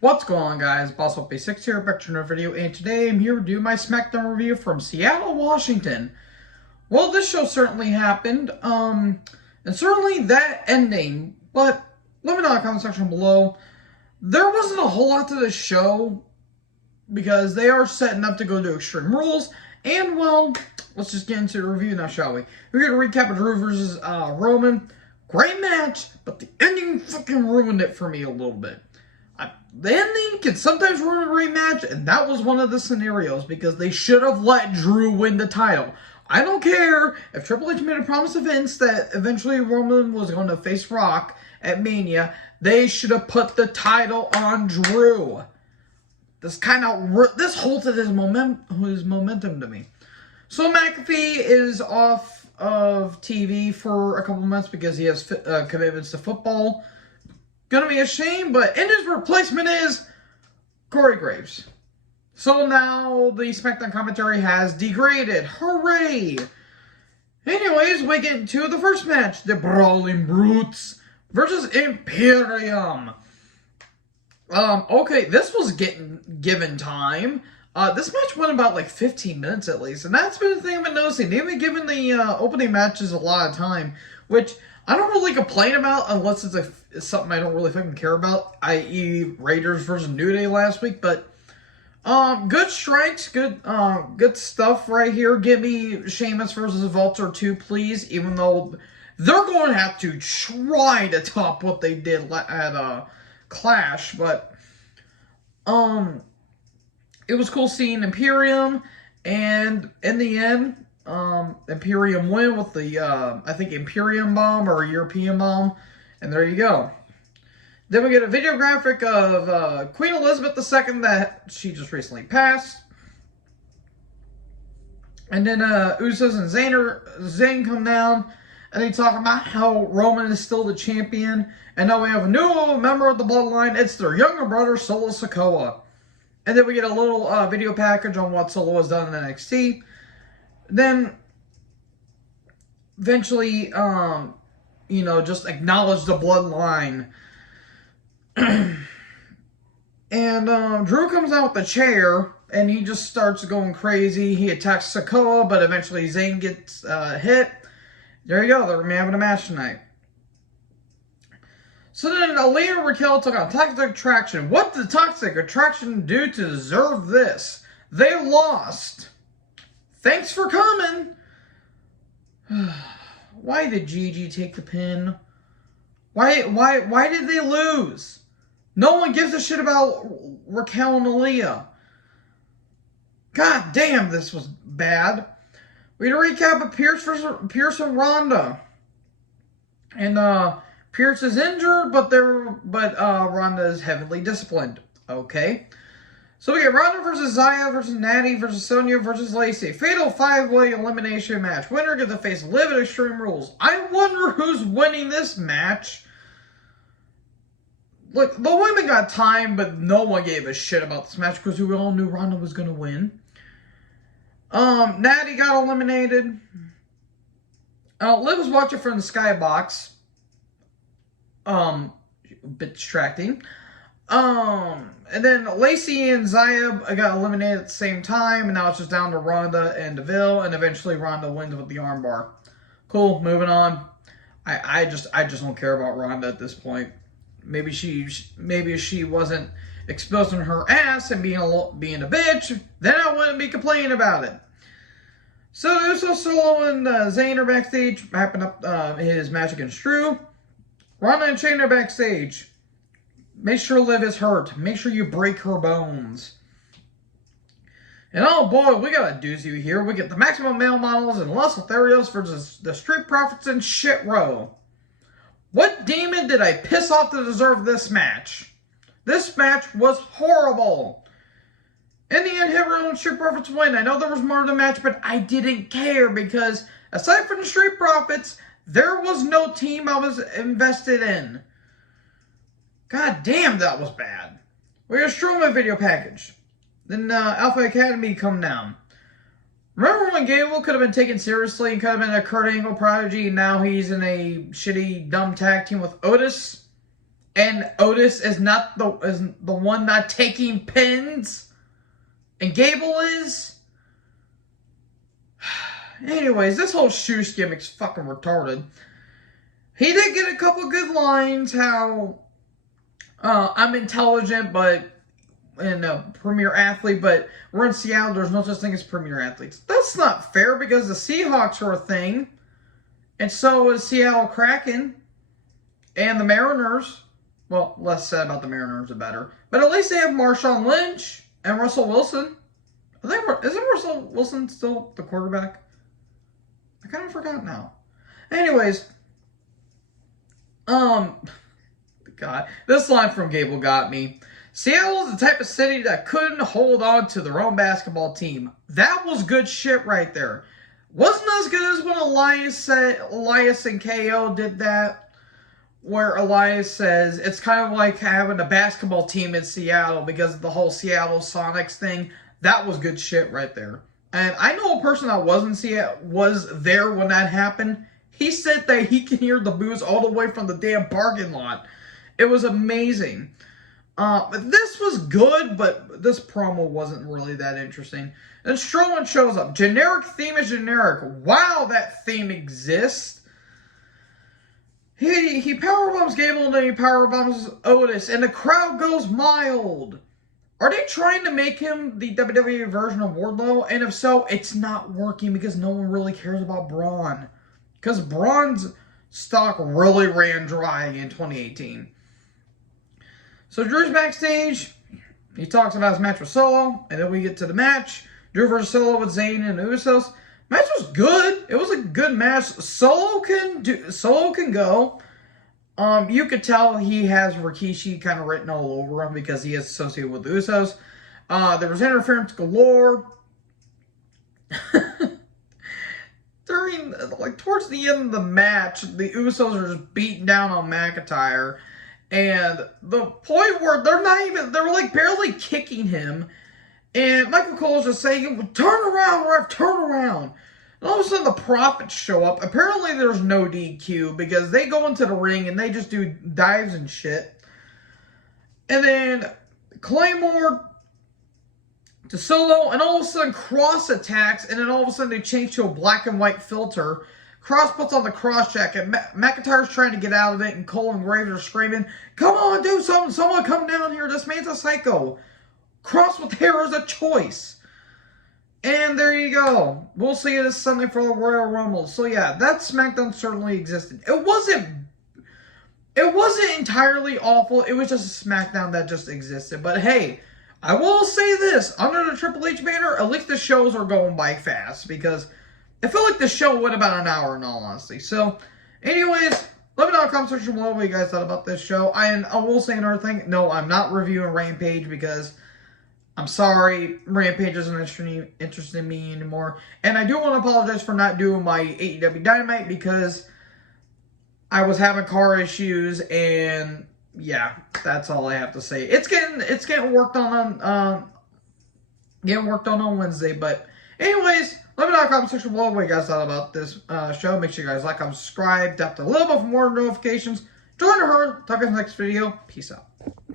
What's going on, guys? BossOp6 here, back to another video, and today I'm here to do my Smackdown review from Seattle, Washington. Well, this show certainly happened, and certainly that ending, but let me know in the comment section below. There wasn't a whole lot to this show, because they are setting up to go to Extreme Rules, and well, let's just get into the review now, shall we? We're going to recap of Drew versus Roman. Great match, but the ending fucking ruined it for me a little bit. The ending can sometimes ruin a great match, and that was one of the scenarios, because they should have let Drew win the title. I don't care if Triple H made a promise to Vince that eventually Roman was going to face Rock at Mania. They should have put the title on Drew. This halted his momentum to me. So McAfee is off of TV for a couple months because he has commitments to football. Gonna be a shame, but in his replacement is Corey Graves. So now the SmackDown commentary has degraded. Hooray! Anyways, we get into the first match. The Brawling Brutes versus Imperium. Okay, this was given time. This match went about like 15 minutes at least, and that's been the thing I've been noticing. They've been giving the opening matches a lot of time, which I don't really complain about unless it's something I don't really fucking care about, i.e. Raiders versus New Day last week, but good strikes, good stuff right here. Give me Sheamus versus Vulture 2, please, even though they're going to have to try to top what they did at Clash, but it was cool seeing Imperium, and in the end, Imperium win with the, I think Imperium Bomb or European Bomb, and there you go. Then we get a video graphic of Queen Elizabeth II that she just recently passed. And then Usos and Zayn come down, and they talk about how Roman is still the champion, and now we have a new member of the bloodline. It's their younger brother, Solo Sikoa. And then we get a little video package on what Solo has done in NXT. Then, eventually, just acknowledge the bloodline. And Drew comes out with the chair, and he just starts going crazy. He attacks Sikoa, but eventually Zayn gets hit. There you go. They're going to be having a match tonight. So then Aaliyah and Raquel took on Toxic Attraction. What did Toxic Attraction do to deserve this? They lost. Thanks for coming. Why did Gigi take the pin? Why did they lose? No one gives a shit about Raquel and Aaliyah. God damn, this was bad. We had a recap of Pierce and Ronda. And Pierce is injured, but Ronda is heavily disciplined. Okay. So we get Ronda versus Zaya versus Natty versus Sonya versus Lacey. Fatal 5-way elimination match. Winner gets to face Liv at Extreme Rules. I wonder who's winning this match. Look, the women got time, but no one gave a shit about this match because we all knew Ronda was going to win. Natty got eliminated. Liv was watching from the skybox. A bit distracting. And then Lacey and Zaya got eliminated at the same time, and now it's just down to Ronda and Deville, and eventually Ronda wins with the armbar. Cool, moving on. I just don't care about Ronda at this point. Maybe if she wasn't exposing her ass and being a bitch, then I wouldn't be complaining about it. So Uso, Solo, and Zayn are backstage, wrapping up his match against Drew. Ronda and Shayna are backstage. Make sure Liv is hurt. Make sure you break her bones. And oh boy, we got a doozy here. We get the Maximum Male Models and Los Lotharios versus the Street Profits and Shit Row. What demon did I piss off to deserve this match? This match was horrible. In the end, Hit Row and Street Profits win. I know there was more to the match, but I didn't care because aside from the Street Profits, there was no team I was invested in. God damn, that was bad. We got a Strowman video package. Then Alpha Academy come down. Remember when Gable could have been taken seriously and could have been a Kurt Angle prodigy, and now he's in a shitty, dumb tag team with Otis? and Otis is the one not taking pins, and Gable is. Anyways, this whole Shoes gimmick's fucking retarded. He did get a couple good lines, how I'm intelligent, and a premier athlete, but we're in Seattle, there's no such thing as premier athletes. That's not fair, because the Seahawks are a thing, and so is Seattle Kraken, and the Mariners. Well, less said about the Mariners, the better. But at least they have Marshawn Lynch and Russell Wilson. Isn't Russell Wilson still the quarterback? I kind of forgot now. Anyways, God, this line from Gable got me. Seattle is the type of city that couldn't hold on to their own basketball team. That was good shit right there. Wasn't as good as when Elias and KO did that, where Elias says it's kind of like having a basketball team in Seattle because of the whole Seattle Sonics thing. That was good shit right there. And I know a person that was there when that happened. He said that he can hear the boos all the way from the damn parking lot. It was amazing. But this was good, but this promo wasn't really that interesting. And Strowman shows up. Generic theme is generic. Wow, that theme exists. He powerbombs Gable and then he powerbombs Otis, and the crowd goes mild. Are they trying to make him the WWE version of Wardlow? And if so, it's not working because no one really cares about Braun. Because Braun's stock really ran dry in 2018. So Drew's backstage. He talks about his match with Solo. And then we get to the match. Drew versus Solo with Zayn and the Usos. Match was good. It was a good match. Solo can go. You could tell he has Rikishi kind of written all over him because he is associated with the Usos. There was interference galore. Towards the end of the match, the Usos are just beating down on McIntyre. And the point where they're barely kicking him. And Michael Cole's just saying, turn around, ref, turn around. And all of a sudden the Profits show up. Apparently there's no DQ because they go into the ring and they just do dives and shit. And then Claymore to Solo, and all of a sudden Cross attacks, and then all of a sudden they change to a black and white filter. Cross puts on the cross jacket. McIntyre's trying to get out of it, and Cole and Graves are screaming, come on, do something. Someone come down here. This man's a psycho. Cross with hair is a choice. And there you go. We'll see you this Sunday for the Royal Rumble. So yeah, that SmackDown certainly existed. It wasn't entirely awful. It was just a SmackDown that just existed. But hey, I will say this. Under the Triple H banner, at least the shows are going by fast. Because I feel like the show went about an hour in all honesty. So, anyways, let me know in the comment section below what you guys thought about this show. And I will say another thing. No, I'm not reviewing Rampage because I'm sorry, Rampage isn't interested in me anymore. And I do want to apologize for not doing my AEW Dynamite because I was having car issues, and yeah, that's all I have to say. It's getting worked on Wednesday. But anyways, let me know in the comment section below what you guys thought about this show. Make sure you guys like, comment, subscribe, tap the little bit for more notifications. Join the herd. Talk in the next video. Peace out.